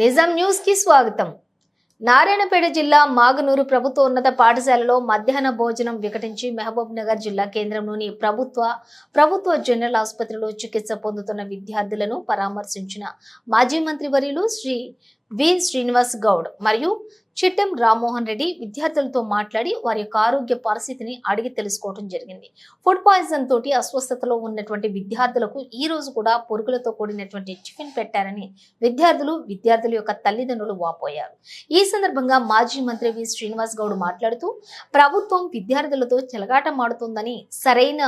Nizam news కి స్వాగతం. నారాయణపేట జిల్లా మాగనూరు ప్రభుత్వోన్నత పాఠశాలలో మధ్యాహ్న భోజనం వికటించి మహబూబ్ నగర్ జిల్లా కేంద్రంలోని ప్రభుత్వ జనరల్ ఆసుపత్రిలో చికిత్స పొందుతున్న విద్యార్థులను పరామర్శించిన మాజీ మంత్రి వర్యులు శ్రీ వి శ్రీనివాస్ గౌడ్ మరియు చిట్టెం రామ్మోహన్ రెడ్డి విద్యార్థులతో మాట్లాడి వారి యొక్క ఆరోగ్య పరిస్థితిని అడిగి తెలుసుకోవడం జరిగింది. ఫుడ్ పాయిజన్ తోటి అస్వస్థతలో ఉన్నటువంటి విద్యార్థులకు ఈ రోజు కూడా పురుగులతో కూడినటువంటి టిఫిన్ పెట్టారని విద్యార్థుల యొక్క తల్లిదండ్రులు వాపోయారు. ఈ సందర్భంగా మాజీ మంత్రి వి శ్రీనివాస్ గౌడ్ మాట్లాడుతూ ప్రభుత్వం విద్యార్థులతో చెలగాటమాడుతుందని, సరైన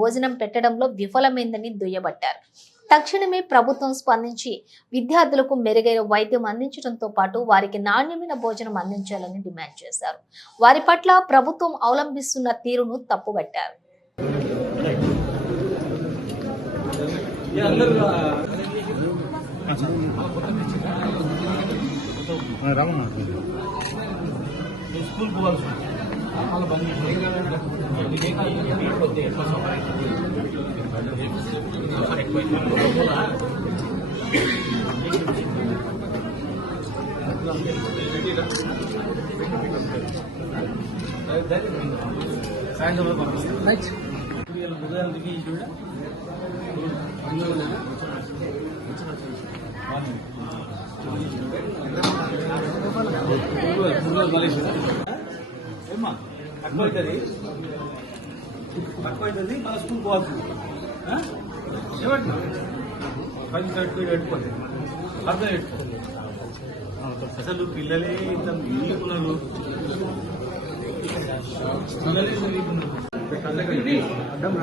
భోజనం పెట్టడంలో విఫలమైందని దుయ్యబట్టారు. తక్షణమే ప్రభుత్వం స్పందించి విద్యార్థులకు మెరుగైన వైద్యం అందించడంతో పాటు వారికి నాణ్యమైన భోజనం అందించాలని డిమాండ్ చేశారు. వారి పట్ల ప్రభుత్వం అవలంబిస్తున్న తీరును తప్పుబట్టారు. తక్కువైతుంది మన స్కూల్ పోవాల్సింది ఏమంటున్నా 10 సర్టిఫికేట్ పెట్టుకోండి అర్థం పెట్టుకోండి. అసలు పిల్లలే ఇంత మిగిలికున్నారు, అడ్డం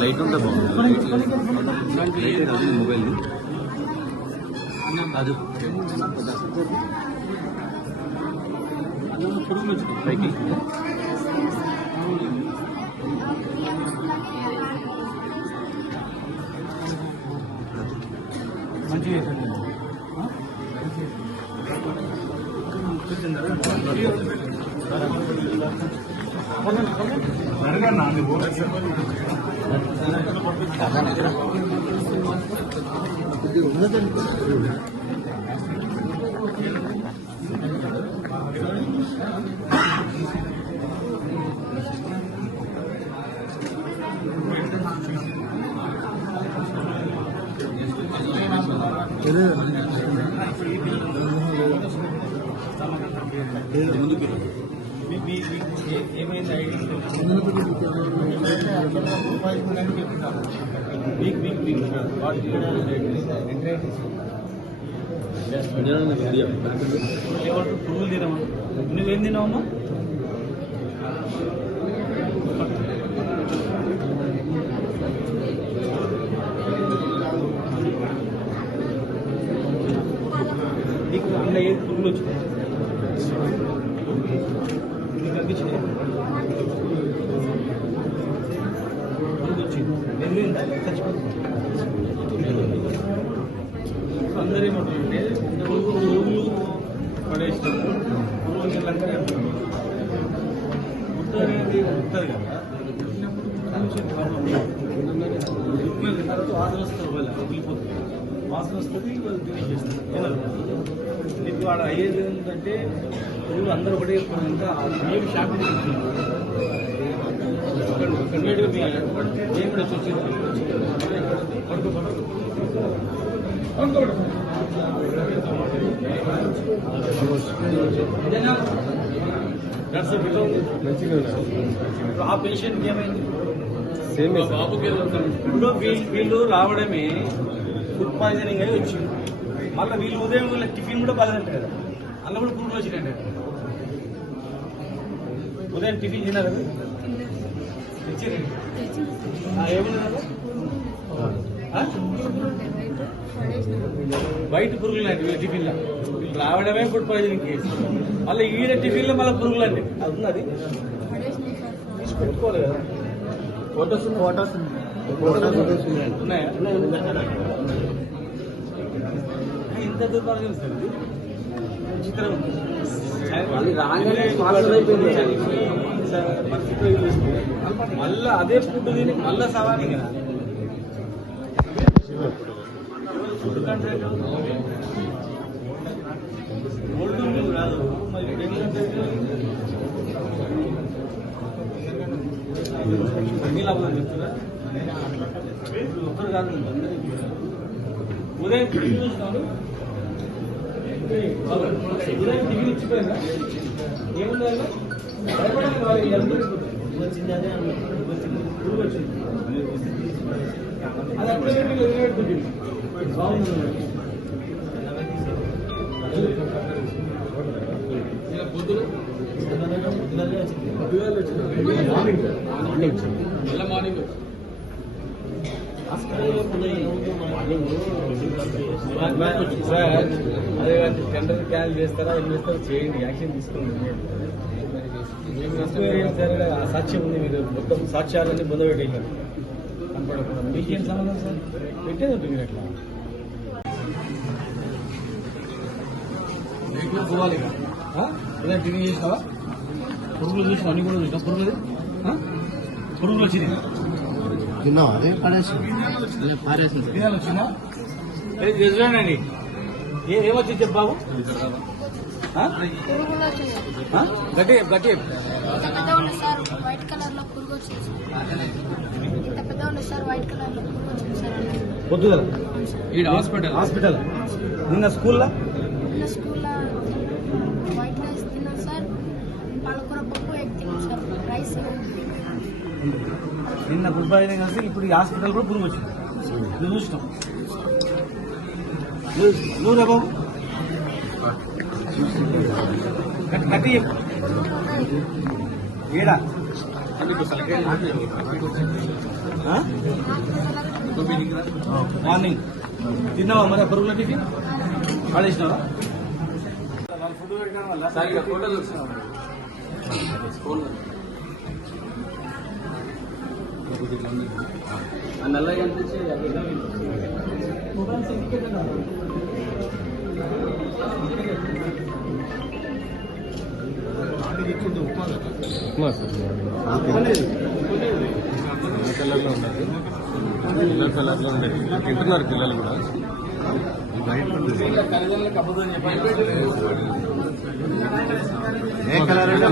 లైట్ ఉంటే బాగుంది. మొబైల్ అది పైకి మంచిగా ఏమైంది పురుగులు తినమా? నువ్వేం తిన్నావమ్మా? నీకు అందులో ఏది పురుగులు వచ్చినాయి? నీకు అనిపించినాయి? పురుగు వచ్చింది, వెళ్ళిందా? చచ్చిపోతుంది. అందరూ ఏమంటుంటే పురుగులు పడేస్తారు, పురుగులు వెళ్ళంగానే అంటున్నారు. ముద్ద అనేది ఉంటుంది కదా, తర్వాత వాసన వస్తారు, వాళ్ళు వదిలిపోతుంది. వాసన వస్తుంది, వాళ్ళు తినేసేస్తారు. నీకు వాడు అయ్యేది ఏంటంటే పురుగులు అందరూ ఒకటే ఇంకా ఏం షాంపీ ఏం కూడా వచ్చింది ఆ పేషెంట్ ఏమైంది? ఇప్పుడు వీళ్ళు రావడమే ఫుడ్ పాయిజనింగ్ అయి వచ్చింది. మళ్ళీ వీళ్ళు ఉదయం టిఫిన్ కూడా బాగాలంట కదా, అందులో కూడా పురుగులు వచ్చినాయండి. ఉదయం టిఫిన్ తిన్నారు ఏమన్నారు బయట పురుగులు అండి వీళ్ళ టిఫిన్లో వీళ్ళు రావడమే ఫుడ్ పాయిజనింగ్ కేసు మళ్ళీ ఈడ టిఫిన్లో మళ్ళీ పురుగులు అండి అది ఉన్నది పెట్టుకోవాలి కదా ఫోటోస్ ఉన్నాయా ఇంత దుర్మార్గం సార్ ఇది చిత్రం మళ్ళా అదే ఫుడ్ తిని మళ్ళా సవారీ కదా ఫుడ్ కంట్రోల్ ఓల్డ్ రాదు మరి అన్ని లాభాలు చెప్తారా ఒక్కరు కాదు ఉదయం చూస్తున్నాడు ఉదయం టిఫిన్ ఇచ్చిపోయిందా ఏముందా వచ్చింది అదే వచ్చింది అది అప్పుడే పెట్టుకుంటుంది మార్నింగ్ సార్ అదే టెండర్ క్యాన్సిల్ చేస్తారా ఏం చేస్తారో చేయండి యాక్షన్ తీసుకోండి సాక్ష్యం ఉంది మీరు మొత్తం సాక్ష్యాలన్నీ పొందబెట్టేశారు కనపడకుండా మీకేం సంబంధం సార్ పెట్టేది ఉంటుంది మీరు అట్లా పోవాలి ఏదైనా టిఫిన్ చేసినావా పురుగులు చూసినావు అన్ని కూడా చూసినా పురుగులు వచ్చింది తిన్నావా అదే పడేసింది తినాలి వచ్చిందా నిజమేనండి ఏమొచ్చింది చెప్పు బాబు గట్టి గట్టి పెద్ద ఉంది సార్ వైట్ కలర్ లో పురుగు వచ్చింది సార్ పెద్ద ఉంది సార్ వైట్ కలర్ లో పురుగు వచ్చింది సార్ పొద్దు కదా హాస్పిటల్ నిన్న స్కూల్లో వైట్ రైస్ తిన్నాను సార్ పాలకూర పప్పు ఎగ్ తిన్నాను సార్ రైస్ నిన్న ఫుడ్ పాయిజనింగ్ కలిసి ఇప్పుడు ఈ హాస్పిటల్ కూడా పురుగు వచ్చింది నువ్వు చూసినాం నువ్వు రా బాబు కట్టి ఏడా మార్నింగ్ తిన్నావా మరి పురుగుల టిఫిన్ పడేసినావా ఫుడ్ పెట్టడం వల్ల ఫోటో చూస్తున్నావా నల్లగా అనిపించి కలర్లో ఉండదు ఎల్లో కలర్లో ఉండేది తింటున్నారు పిల్లలు కూడా ఏ కలర్ అంటే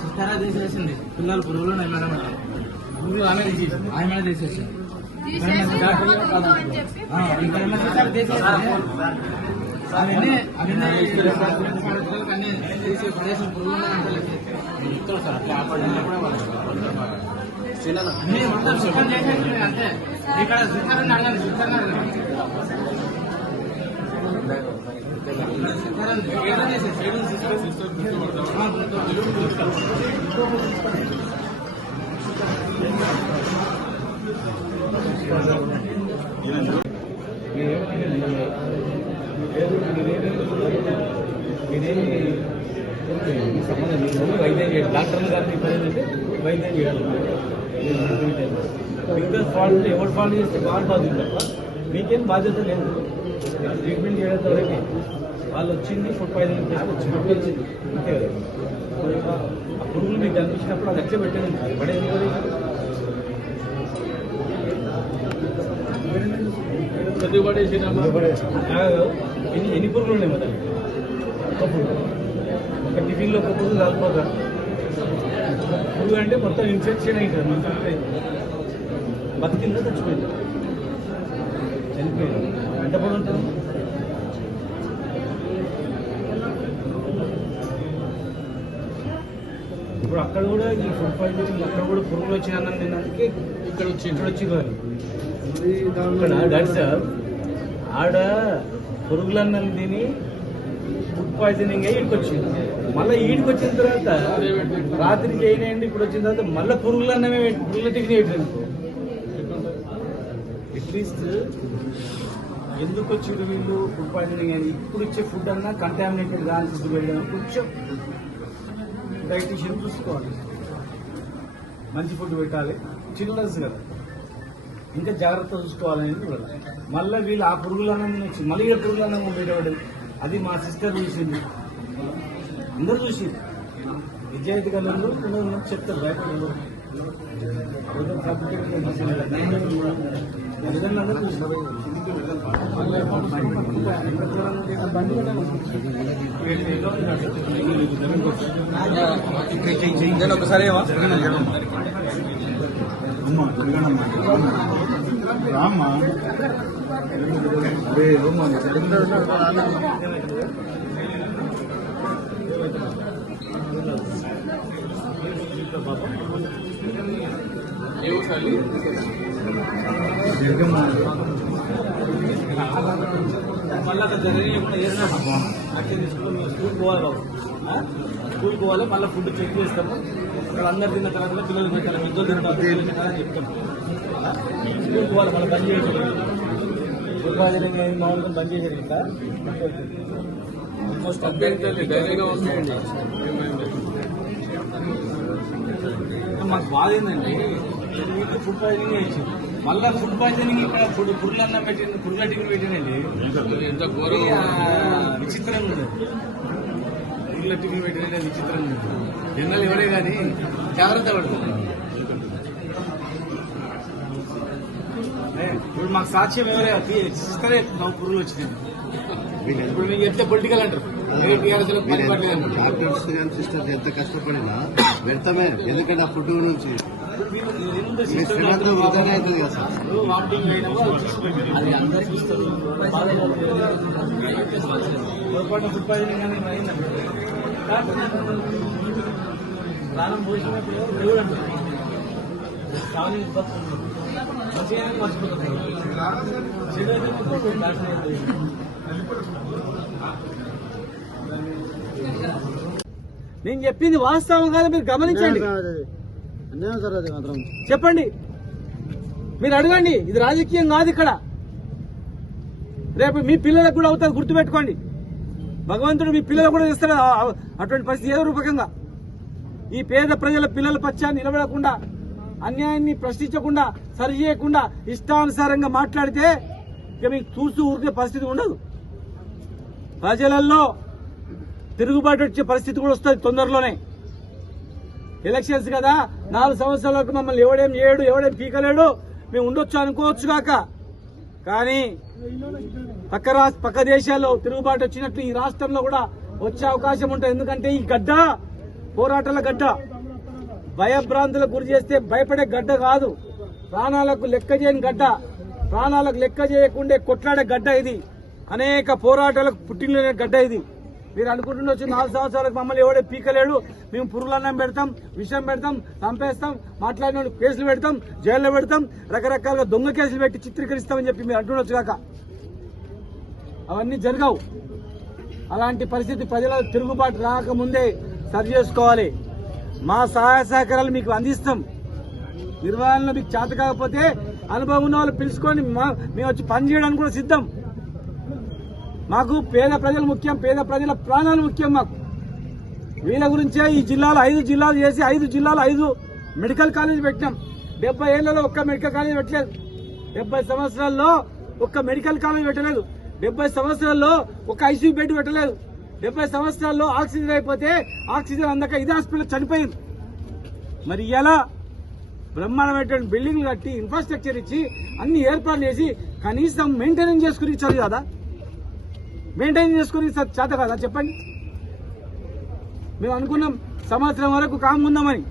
చిస్తారా తీసేసింది పిల్లలు పురుగులు పురుగులు ఆమె తీసేసింది ఆమె తీసేసింది అంటే ఇక్కడ వైద్యం చేయాలి డాక్టర్లు గారిని వైద్యం చేయాలి బిగ్గెస్ట్ ఫాల్ట్ ఎవరు ఫాల్ట్ చేస్తే వాళ్ళు బాధ్యత తప్ప మీకేం బాధ్యత లేదు ట్రీట్మెంట్ చేయడం వరకే వాళ్ళు వచ్చింది ఫుడ్ పాయిజనింగ్ చేసుకొచ్చింది వచ్చింది అంతే కదా ఆ పురుగులు మీకు కనిపించినప్పుడు అది ఎట్లా పెట్టేది పడేది ఎన్ని పురుగులు ఉన్నాయి మొదలు ఒక పురుగు ఒక టిఫిన్లో ఒక పురుగు కాలిపోగా పురుగు అంటే మొత్తం ఇన్ఫెక్షన్ అవుతుంది బతికిందో చచ్చిపోయింది చనిపోయింది ఎంత పొడి ఉంటుంది ఇప్పుడు అక్కడ కూడా ఈ ఫుడ్ పాయిజనింగ్ అక్కడ కూడా పురుగులు వచ్చిన అన్నం తినడానికి ఇక్కడ వచ్చి ఇక్కడ డాక్టర్ సార్ ఆడ పురుగులన్నం తిని ఫుడ్ పాయిజనింగ్ అయ్యి ఇక్కడికి వచ్చింది. మళ్ళీ ఈడికి వచ్చిన తర్వాత రాత్రి చేయనండి, ఇప్పుడు వచ్చిన తర్వాత మళ్ళీ పురుగులన్నమే పురుగుల టిఫిన్ పెట్టాను. అట్లీస్ట్ ఎందుకు వచ్చిండు వీళ్ళు ఫుడ్ పాయిజనింగ్ అని? ఇప్పుడు వచ్చే ఫుడ్ అన్నా కంటామినేటెడ్ కానీ ఫుడ్ వేయడానికి కొంచెం డైటీషియన్ చూసుకోవాలి, మంచి ఫుడ్ పెట్టాలి. చిల్డ్రన్స్ కదా, ఇంకా జాగ్రత్త చూసుకోవాలని కూడా. మళ్ళీ వీళ్ళు ఆ పురుగులన్నం వచ్చి మళ్ళీ ఏ పురుగులన్నం పెట్టేవాడు. అది మా సిస్టర్ చూసింది, అందరూ చూసి విద్యార్థి కళ్ళు చెప్తారు బయట ఒకసారి రామ్మా మళ్ళీ అక్కడ జరిగినప్పుడు ఏదైనా అట్లే తీసుకుని స్కూల్కి పోవాలి బాబు. స్కూల్కి పోవాలి, మళ్ళీ ఫుడ్ చెక్ చేస్తాము. అక్కడ అందరు తిన్న తర్వాత పిల్లలు పెట్టాలి, పెద్దలు తింటారు పెట్టాలని చెప్తాము. స్కూల్కి పోవాలి, మళ్ళీ బంద్ చేయాలి. ఫుడ్ పాయిజనింగ్ అయింది మామూలుగా బంద్ చేసేది. ఇంకా ఆల్మోస్ట్ మాకు బాధ ఏంటంటే ఫుడ్ పాయిజనింగ్ ఇచ్చింది. మళ్ళీ ఫుడ్ పాయిజనింగ్ ఇక్కడ పురుగులు అన్నం పెట్టింది, పురుగుల టిఫిన్ పెట్టినండి. విచిత్రంగా ఉండదు, పురుగుల టిఫిన్ పెట్టినండి విచిత్రంగా ఉంటుంది. జనరల్ ఎవరే కానీ జాగ్రత్త పడుతుంది. ఇప్పుడు మాకు సాక్ష్యం ఎవరే సిస్టరే మాకు పురుగులు వచ్చినాయి. ఇప్పుడు మీకు చెప్తే పొలిటికల్ అంటారు, డాక్టర్స్ కానీ సిస్టర్స్ ఎంత కష్టపడినా వ్యర్థమే. ఎందుకంటే ఆ ఫుడ్ నుంచి వృధానే అవుతుంది కదా సార్. అది అందరికీ ఇస్తారు. పొరపాటు ఫుడ్ పాయిజనింగ్ అనేది అయిందండి. ప్రాణం పోసినప్పుడు దేవుడు అంటారు, చాలా ఇబ్బంది మంచిగా మర్చిపోతుంది. నేను చెప్పింది వాస్తవం కాదు, మీరు గమనించండి, చెప్పండి, మీరు అడగండి. ఇది రాజకీయం కాదు ఇక్కడ. రేపు మీ పిల్లలకు కూడా అవుతుంది, గుర్తుపెట్టుకోండి. భగవంతుడు మీ పిల్లలకు కూడా ఇస్తాడు అటువంటి పరిస్థితి. ఏదో రూపకంగా ఈ పేద ప్రజల పిల్లల పక్షాన్ని నిలబడకుండా, అన్యాయాన్ని ప్రశ్నించకుండా, సరి చేయకుండా ఇష్టానుసారంగా మాట్లాడితే ఇక మీకు చూస్తూ ఊరికే పరిస్థితి ఉండదు. ప్రజలలో తిరుగుబాటు వచ్చే పరిస్థితి కూడా వస్తుంది తొందరలోనే. ఎలక్షన్స్ కదా, 4 సంవత్సరాల వరకు మమ్మల్ని ఎవడేం చేయడు, ఎవడేం పీకలేడు, మేము ఉండొచ్చు అనుకోవచ్చు కాక, కానీ పక్క దేశాల్లో తిరుగుబాటు వచ్చినట్లు ఈ రాష్ట్రంలో కూడా వచ్చే అవకాశం ఉంటుంది. ఎందుకంటే ఈ గడ్డ పోరాటాల గడ్డ, భయభ్రాంతులకు గురి చేస్తే భయపడే గడ్డ కాదు, ప్రాణాలకు లెక్క చేయని గడ్డ, ప్రాణాలకు లెక్క చేయకుండా కొట్లాడే గడ్డ ఇది. అనేక పోరాటాలకు పుట్టిన గడ్డ ఇది. మీరు అనుకుంటుండొచ్చు 4 సంవత్సరాలకు మమ్మల్ని ఎవడే పీకలేడు, మేము పురుగులన్నం పెడతాం, విషం పెడతాం, చంపేస్తాం, మాట్లాడిన కేసులు పెడతాం, జైల్లో పెడతాం, రకరకాలుగా దొంగ కేసులు పెట్టి చిత్రీకరిస్తామని చెప్పి మీరు అంటుండొచ్చు కాక, అవన్నీ జరగవు. అలాంటి పరిస్థితి ప్రజల తిరుగుబాటు రాకముందే సరి చేసుకోవాలి. మా సహాయ సహకారాలు మీకు అందిస్తాం. నిర్వహణలో మీకు చేత కాకపోతే అనుభవం ఉన్న వాళ్ళు పిలుచుకొని మేము వచ్చి పని చేయడానికి కూడా సిద్ధం. మాకు పేద ప్రజలు ముఖ్యం, పేద ప్రజల ప్రాణాలు ముఖ్యం మాకు. వీళ్ళ గురించే ఈ జిల్లాలో 5 జిల్లాలు చేసి 5 జిల్లాలో 5 మెడికల్ కాలేజ్ పెట్టినాం. 70 ఏళ్లలో ఒక్క మెడికల్ కాలేజ్ పెట్టలేదు. 70 సంవత్సరాల్లో ఒక్క మెడికల్ కాలేజ్ పెట్టలేదు. 70 సంవత్సరాల్లో ఒక ఐసీయూ బెడ్ పెట్టలేదు. 70 సంవత్సరాల్లో ఆక్సిజన్ అయిపోతే ఆక్సిజన్ అందక ఇదే హాస్పిటల్ చనిపోయింది. మరి ఇలా బ్రహ్మాండమైనటువంటి బిల్డింగ్లు కట్టి ఇన్ఫ్రాస్ట్రక్చర్ ఇచ్చి అన్ని ఏర్పాట్లు చేసి కనీసం మెయింటెనెన్స్ చేసుకుని ఇచ్చారు కదా. మెయింటైన్ చేసుకుని చేత కదా చెప్పండి. మేము అనుకున్నాం సంవత్సరం వరకు కాముందామని,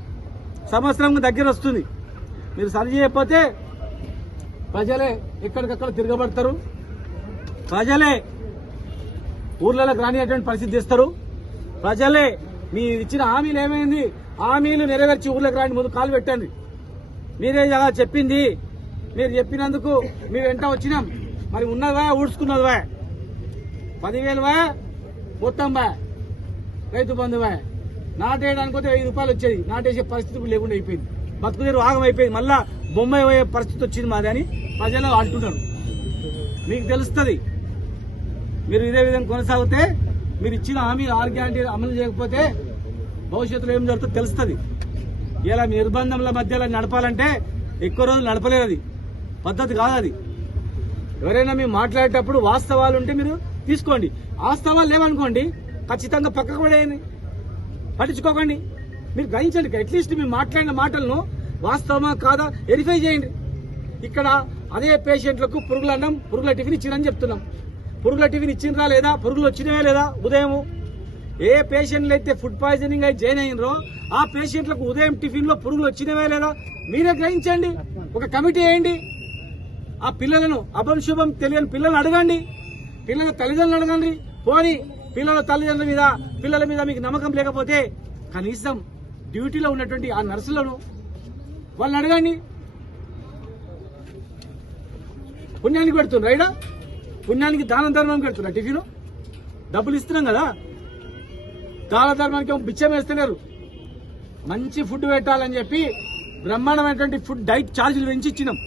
సంవత్సరం దగ్గర వస్తుంది. మీరు సరి చేయకపోతే ప్రజలే ఎక్కడికక్కడ తిరగబడతారు, ప్రజలే ఊర్లలోకి రానిటువంటి పరిస్థితి తెస్తారు. ప్రజలే మీ ఇచ్చిన హామీలు ఏమైంది, హామీలు నెరవేర్చి ఊర్లోకి రాని ముందు కాలు పెట్టండి. మీరే అలా చెప్పింది, మీరు చెప్పినందుకు మేము వెంట వచ్చినాం. మరి ఉన్నదా ఊడ్చుకున్నదివా 10,000 మొత్తం రైతు బంధువా నాటేయడానికి పోతే 1000 రూపాయలు వచ్చేది నాటేసే పరిస్థితి ఇప్పుడు లేకుండా అయిపోయింది బతుకుదేరు ఆగం అయిపోయింది మళ్ళా బొంబాయి పోయే పరిస్థితి వచ్చింది మాది అని ప్రజలు అంటున్నారు మీకు తెలుస్తుంది మీరు ఇదే విధంగా కొనసాగితే మీరు ఇచ్చిన హామీ 6 గ్యారెంటీలు అమలు చేయకపోతే భవిష్యత్తులో ఏం జరుగుతుందో తెలుస్తుంది ఇలా నిర్బంధంల మధ్యలో నడపాలంటే ఎక్కువ రోజులు నడపలేదు అది పద్ధతి కాదు అది ఎవరైనా మీరు మాట్లాడేటప్పుడు వాస్తవాలు ఉంటే మీరు తీసుకోండి వాస్తవాలు లేవనుకోండి ఖచ్చితంగా పక్కకు పడేయండి పట్టించుకోకండి మీరు గ్రహించండి అట్లీస్ట్ మీరు మాట్లాడిన మాటలను వాస్తవమా కాదా వెరిఫై చేయండి ఇక్కడ అదే పేషెంట్లకు పురుగుల అన్నం పురుగుల టిఫిన్ ఇచ్చిరని చెప్తున్నాం పురుగుల టిఫిన్ ఇచ్చినరా లేదా పురుగులు వచ్చినవే లేదా ఉదయం ఏ పేషెంట్లు అయితే ఫుడ్ పాయిజనింగ్ అయి జాయిన్ అయినరో ఆ పేషెంట్లకు ఉదయం టిఫిన్ లో పురుగులు వచ్చినవే లేదా మీరే గ్రహించండి ఒక కమిటీ వేయండి ఆ పిల్లలను అభం శుభం తెలియని పిల్లలను అడగండి పిల్లల తల్లిదండ్రులు అడగండి పోని పిల్లల తల్లిదండ్రుల పిల్లల మీద మీకు నమ్మకం లేకపోతే కనీసం డ్యూటీలో ఉన్నటువంటి ఆ నర్సులను వాళ్ళని అడగండి పుణ్యానికి పెడుతున్నారు రైడా పుణ్యానికి దాన ధర్మం పెడుతున్నా టిఫిన్ డబ్బులు ఇస్తున్నాం కదా దాన ధర్మానికి బిచ్చం వేస్తున్నారు మంచి ఫుడ్ పెట్టాలని చెప్పి బ్రహ్మాండమైనటువంటి ఫుడ్ డైట్ ఛార్జీలు పెంచి ఇచ్చినాం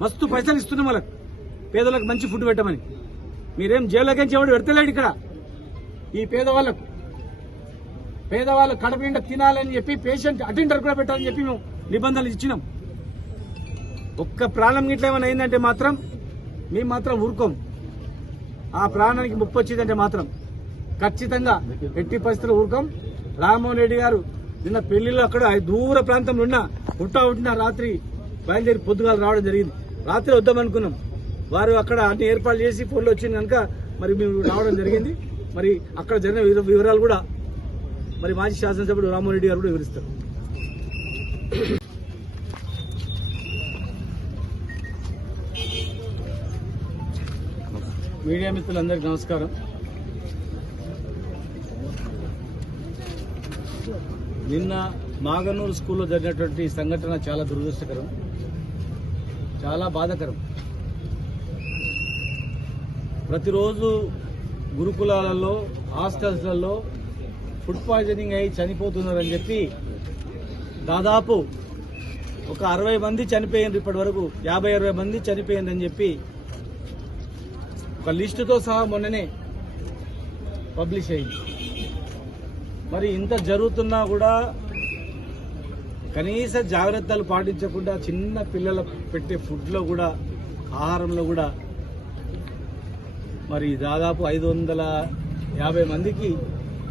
మస్తు పైసలు ఇస్తున్నాం వాళ్ళకి పేదలకు మంచి ఫుడ్ పెట్టమని మీరేం జైల్లోకి ఎవడు పెడతలేడు ఇక్కడ ఈ పేదవాళ్ళు కడుపు నిండా తినాలని చెప్పి పేషెంట్ అటెండర్ కూడా పెట్టాలని చెప్పి మేము నిబంధనలు ఇచ్చినాం ఒక్క ప్రాణం గిట్ల ఏమైనా అయిందంటే మాత్రం మేము మాత్రం ఊరుకోం ఆ ప్రాణానికి ముప్పు వచ్చిందంటే మాత్రం ఖచ్చితంగా ఎట్టి పరిస్థితుల్లో ఊరుకోం రామ్మోహన్ రెడ్డి గారు నిన్న పెళ్లిలో అక్కడ దూర ప్రాంతంలో ఉంటున్న రాత్రి బయలుదేరి పొద్దుగాలు రావడం జరిగింది రాత్రి వద్దామనుకున్నాం వారు అక్కడ అన్ని ఏర్పాట్లు చేసి ఫోన్లో వచ్చింది కనుక మరి మేము రావడం జరిగింది మరి అక్కడ జరిగిన వివరాలు కూడా మరి మాజీ శాసనసభ్యుడు రామ్మోహన్ రెడ్డి గారు కూడా వివరిస్తారు మీడియా మిత్రులందరికీ నమస్కారం నిన్న మాగనూరు స్కూల్లో జరిగినటువంటి సంఘటన చాలా దురదృష్టకరం చాలా బాధాకరం ప్రతిరోజు గురుకులాలలో హాస్టల్స్లలో ఫుడ్ పాయిజనింగ్ అయి చనిపోతున్నారని చెప్పి దాదాపు ఒక 60 మంది చనిపోయింది ఇప్పటి వరకు 50-60 మంది చనిపోయిందని చెప్పి ఒక లిస్టుతో సహా మొన్ననే పబ్లిష్ అయింది మరి ఇంత జరుగుతున్నా కూడా కనీస జాగ్రత్తలు పాటించకుండా చిన్న పిల్లల పెట్టే ఫుడ్లో కూడా ఆహారంలో కూడా మరి దాదాపు 550 మందికి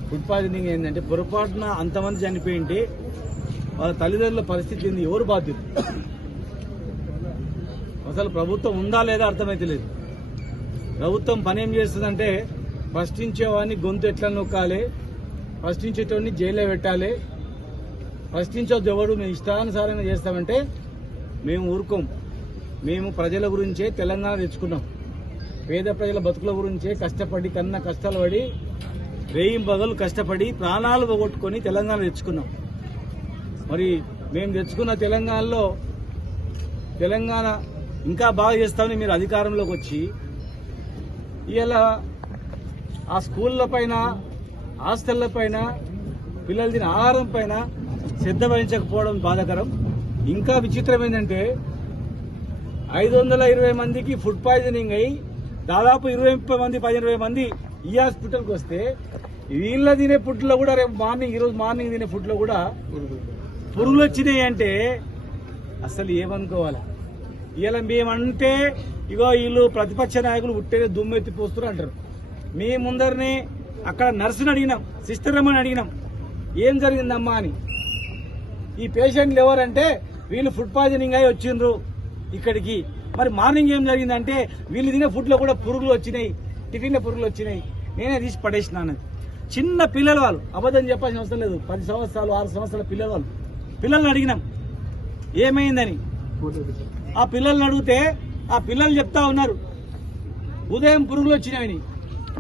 ఫుడ్ పాయిజనింగ్ ఏంటంటే పొరపాటున అంతమంది చనిపోయింటే వాళ్ళ తల్లిదండ్రుల పరిస్థితి ఏంది ఎవరు బాధ్యులు అసలు ప్రభుత్వం ఉందా లేదా అర్థమైతే లేదు ప్రభుత్వం పని ఏం చేస్తుందంటే ప్రశ్నించేవాడిని గొంతు ఎట్లా నొక్కాలి ప్రశ్నించేటోడిని జైల్లో పెట్టాలి ప్రశ్నించొద్దు ఎవడు మేము ఇష్టానుసారంగా చేస్తామంటే మేము ఊరుకోం మేము ప్రజల గురించే తెలంగాణ తెచ్చుకున్నాం పేద ప్రజల బతుకుల గురించే కష్టపడి కన్నా కష్టాలు పడి రేయింబగలు కష్టపడి ప్రాణాలు పోగొట్టుకొని తెలంగాణ తెచ్చుకున్నాం మరి మేము తెచ్చుకున్న తెలంగాణలో తెలంగాణ ఇంకా బాగా చేస్తామని మీరు అధికారంలోకి వచ్చి ఇలా ఆ స్కూళ్ళ పైన హాస్టళ్ల పైన పిల్లలు తిన ఆహారం పైన శ్రద్ధ వహించకపోవడం బాధాకరం ఇంకా విచిత్రం ఏంటంటే 520 మందికి ఫుడ్ పాయిజనింగ్ అయి దాదాపు 20 మంది ఈ హాస్పిటల్కి వస్తే వీళ్ళ తినే ఫుడ్లో కూడా రేపు ఈరోజు మార్నింగ్ తినే ఫుడ్లో కూడా పురుగులు వచ్చినాయి అంటే అసలు ఏమనుకోవాలి ఇలా మేమంటే ఇగో వీళ్ళు ప్రతిపక్ష నాయకులు ఉట్టేనే దుమ్మెత్తి పోస్తున్నారు అంటారు మీ ముందరనే అక్కడ నర్సుని అడిగినాం సిస్టర్ అమ్మని అడిగినాం ఏం జరిగిందమ్మా అని ఈ పేషెంట్లు ఎవరంటే వీళ్ళు ఫుడ్ పాయిజనింగ్ అయి వచ్చిండ్రు ఇక్కడికి మరి మార్నింగ్ ఏం జరిగిందంటే వీళ్ళు తినే ఫుడ్లో కూడా పురుగులు వచ్చినాయి టిఫిన్లో పురుగులు వచ్చినాయి నేనే తీసి పడేసినాను చిన్న పిల్లలు వాళ్ళు అబద్ధం చెప్పాల్సిన అవసరం లేదు 10 సంవత్సరాలు 6 సంవత్సరాల పిల్లలు వాళ్ళు పిల్లల్ని అడిగినాం ఏమైందని ఆ పిల్లల్ని అడిగితే ఆ పిల్లలు చెప్తా ఉన్నారు ఉదయం పురుగులు వచ్చినాయని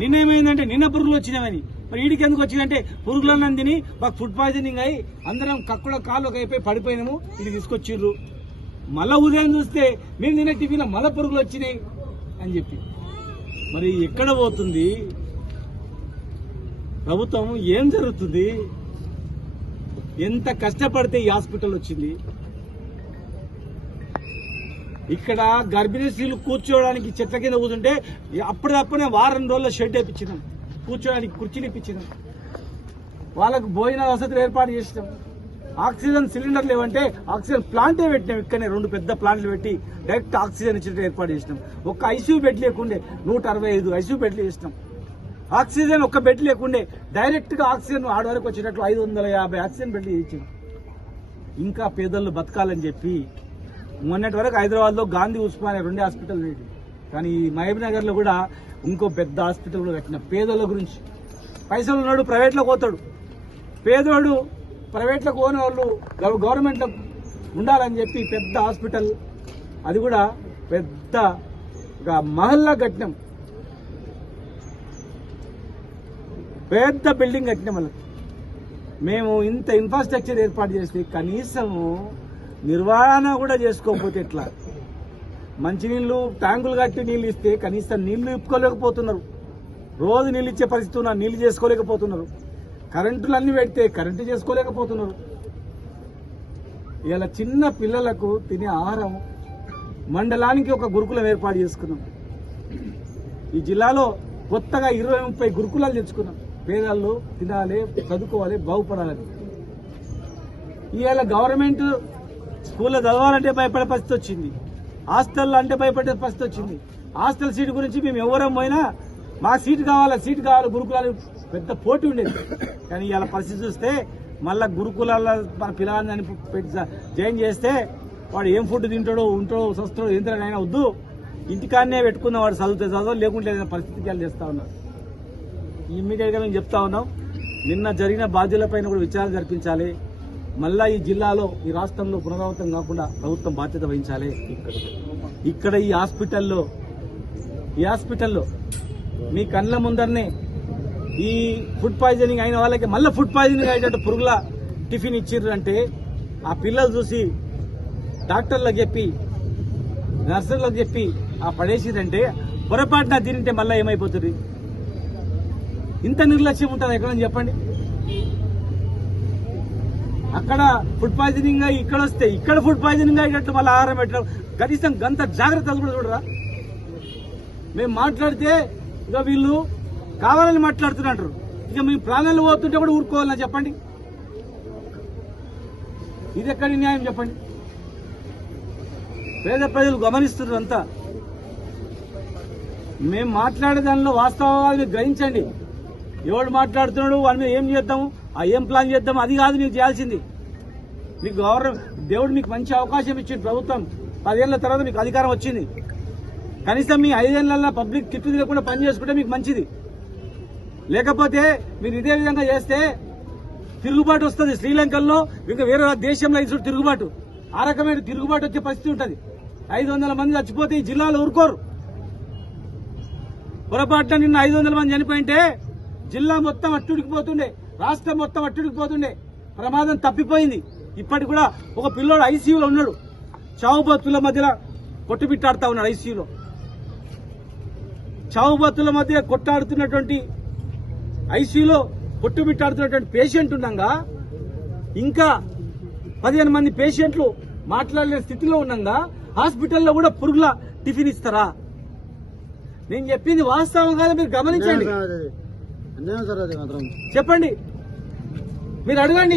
నిన్నేమైందంటే నిన్న పురుగులు వచ్చినాయని మరి వీడికి ఎందుకు వచ్చిందంటే పురుగులన్నం తిని మాకు ఫుడ్ పాయిజనింగ్ అయ్యి అందరం కక్కుడ కాళ్ళకి అయిపోయి పడిపోయినాము ఇది తీసుకొచ్చిర్రు మళ్ళా ఉదయం చూస్తే మేము తినే టిఫిన్లో మళ్ళా పురుగులు వచ్చినాయి అని చెప్పి. మరి ఎక్కడ పోతుంది ప్రభుత్వం? ఏం జరుగుతుంది? ఎంత కష్టపడితే ఈ హాస్పిటల్ వచ్చింది? ఇక్కడ గర్భిణీ స్త్రీలు కూర్చోవడానికి చెట్ల కింద కూర్చుంటే అప్పుడప్పుడే వారం రోజుల షెడ్ వేయించినాం, కూర్చోడానికి కుర్చీలు ఇప్పించినాం, వాళ్ళకు భోజన వసతులు ఏర్పాటు చేసినాం. ఆక్సిజన్ సిలిండర్లు లేవంటే ఆక్సిజన్ ప్లాంటే పెట్టినాం. ఇక్కడనే 2 పెద్ద ప్లాంట్లు పెట్టి డైరెక్ట్ ఆక్సిజన్ ఇచ్చేట్టు ఏర్పాటు చేసినాం. ఒక్క ఐసీయూ బెడ్ లేకుండే 165 ఐసీయూ బెడ్లు చేసినాం. ఆక్సిజన్ ఒక్క బెడ్ లేకుండే డైరెక్ట్ గా ఆక్సిజన్ ఆడ వరకు వచ్చేటట్లు 550 ఆక్సిజన్ బెడ్లు ఇచ్చినాం. ఇంకా పేదలు బతకాలని చెప్పి మొన్నటి వరకు హైదరాబాద్ లో గాంధీ ఉస్మానియా 2 హాస్పిటల్ ఉండేది. కానీ ఈ మహబూబ్ నగర్ లో కూడా ఇంకో పెద్ద హాస్పిటల్ కూడా కట్టిన. పేదల గురించి పైసలు ఉన్నాడు ప్రైవేట్ లో పోతాడు, పేదోడు ప్రైవేట్ లో పోని వాళ్ళు గవర్నమెంట్ లో ఉండాలని చెప్పి పెద్ద హాస్పిటల్, అది కూడా పెద్ద మహల్లా కట్టినాం, పెద్ద బిల్డింగ్ కట్టినాం. వాళ్ళకి మేము ఇంత ఇన్ఫ్రాస్ట్రక్చర్ ఏర్పాటు చేస్తే కనీసము నిర్వహణ కూడా చేసుకోకపోతే ఎట్లా? మంచినీళ్ళు ట్యాంకులు కట్టి నీళ్ళు ఇస్తే కనీసం నీళ్లు ఇప్పుకోలేకపోతున్నారు. రోజు నీళ్ళు ఇచ్చే పరిస్థితి ఉన్నారు, నీళ్లు చేసుకోలేకపోతున్నారు. కరెంటులు అన్ని పెడితే కరెంటు చేసుకోలేకపోతున్నారు. ఇలా చిన్న పిల్లలకు తినే ఆహారం మండలానికి ఒక గురుకులం ఏర్పాటు చేసుకున్నాం. ఈ జిల్లాలో కొత్తగా 20-30 గురుకులాలు తెచ్చుకున్నాం. పేదలు తినాలి, చదువుకోవాలి, బాగుపడాలని. ఇవాళ గవర్నమెంట్ స్కూల్లో చదవాలంటే భయపడే పరిస్థితి వచ్చింది, హాస్టల్ అంటే భయపడే పరిస్థితి వచ్చింది. హాస్టల్ సీటు గురించి మేము ఎవరం పోయినా మాకు సీటు కావాలి గురుకులాలు పెద్ద పోటీ ఉండేది. కానీ ఇవాళ పరిస్థితి చూస్తే మళ్ళా గురుకులాల మన పిల్లలని జాయిన్ చేస్తే వాడు ఏం ఫుడ్ తింటాడో ఉంటాడో వస్తాడో ఏంటైనా వద్దు, ఇంటికాడనే పెట్టుకున్న వాడు చదువు లేకుంటే పరిస్థితికి వాళ్ళు చేస్తా ఉన్నారు. ఇమ్మీడియట్ గా మేము చెప్తా ఉన్నాం, నిన్న జరిగిన బాధ్యులపైన కూడా విచారణ జరిపించాలి. మళ్ళా ఈ జిల్లాలో ఈ రాష్ట్రంలో పునరావృతం కాకుండా ప్రభుత్వం బాధ్యత వహించాలి. ఇక్కడ ఈ హాస్పిటల్లో మీ కళ్ళ ముందరనే ఈ ఫుడ్ పాయిజనింగ్ అయిన వాళ్ళకి మళ్ళీ ఫుడ్ పాయిజనింగ్ అయ్యేటట్టు పురుగుల టిఫిన్ ఇచ్చిర్రు అంటే ఆ పిల్లలు చూసి డాక్టర్లకు చెప్పి నర్సులకు చెప్పి ఆ పడేసిరంటే పొరపాటున తింటే మళ్ళీ ఏమైపోతుంది? ఇంత నిర్లక్ష్యం ఉంటుంది ఎక్కడని చెప్పండి. అక్కడ ఫుడ్ పాయిజనింగ్ ఇక్కడ వస్తే ఇక్కడ ఫుడ్ పాయిజనింగ్ అయ్యేటట్టు మళ్ళీ ఆహారం పెట్టడం కనీసం గంత జాగ్రత్తలు కూడా చూడరా? మేము మాట్లాడితే ఇక వీళ్ళు కావాలని మాట్లాడుతున్నారు. ఇక మేము ప్రాణాలు పోతుంటే కూడా ఊరుకోవాలని చెప్పండి. ఇది ఎక్కడి న్యాయం చెప్పండి? పేద ప్రజలు గమనిస్తున్నారు అంతా. మేము మాట్లాడే దానిలో వాస్తవాన్ని గ్రహించండి. ఎవడు మాట్లాడుతున్నాడు వాడి మీద ఏం చేద్దాము, ఏం ప్లాన్ చేద్దాము, అది కాదు మీకు చేయాల్సింది. మీకు దేవుడు మీకు మంచి అవకాశం ఇచ్చింది. ప్రభుత్వం 10 ఏళ్ల తర్వాత మీకు అధికారం వచ్చింది. కనీసం మీ 5 ఏళ్లలో పబ్లిక్ తిట్టు తిరగకుండా పని చేసుకుంటే మీకు మంచిది. లేకపోతే మీరు ఇదే విధంగా చేస్తే తిరుగుబాటు వస్తుంది. శ్రీలంకలో ఇంకా వేరే దేశంలో ఇసు తిరుగుబాటు, ఆ రకమైన తిరుగుబాటు వచ్చే పరిస్థితి ఉంటుంది. 500 మంది చచ్చిపోతే ఈ జిల్లాలో ఊరుకోరు. పొరపాటున నిన్న 500 మంది చనిపోయింటే జిల్లా మొత్తం అట్టుడికిపోతుండే, రాష్ట్రం మొత్తం అట్టుడికిపోతుండే. ప్రమాదం తప్పిపోయింది. ఇప్పటికి కూడా ఒక పిల్లోడు ఐసీయూలో ఉన్నాడు. చావు బతుల మధ్యలో కొట్టుబిట్టాడుతా ఉన్నాడు. ఐసీయూలో చావు బతుల మధ్య కొట్టాడుతున్నటువంటి ఐసీయూలో కొట్టుబిట్టాడుతున్నటువంటి పేషెంట్ ఉండగా ఇంకా 15 మంది పేషెంట్లు మాట్లాడలేని స్థితిలో ఉండగా హాస్పిటల్లో కూడా పురుగుల టిఫిన్ ఇస్తారా? నేను చెప్పింది వాస్తవం కాదు, మీరు గమనించండి. చెప్పండి, మీరు అడగండి.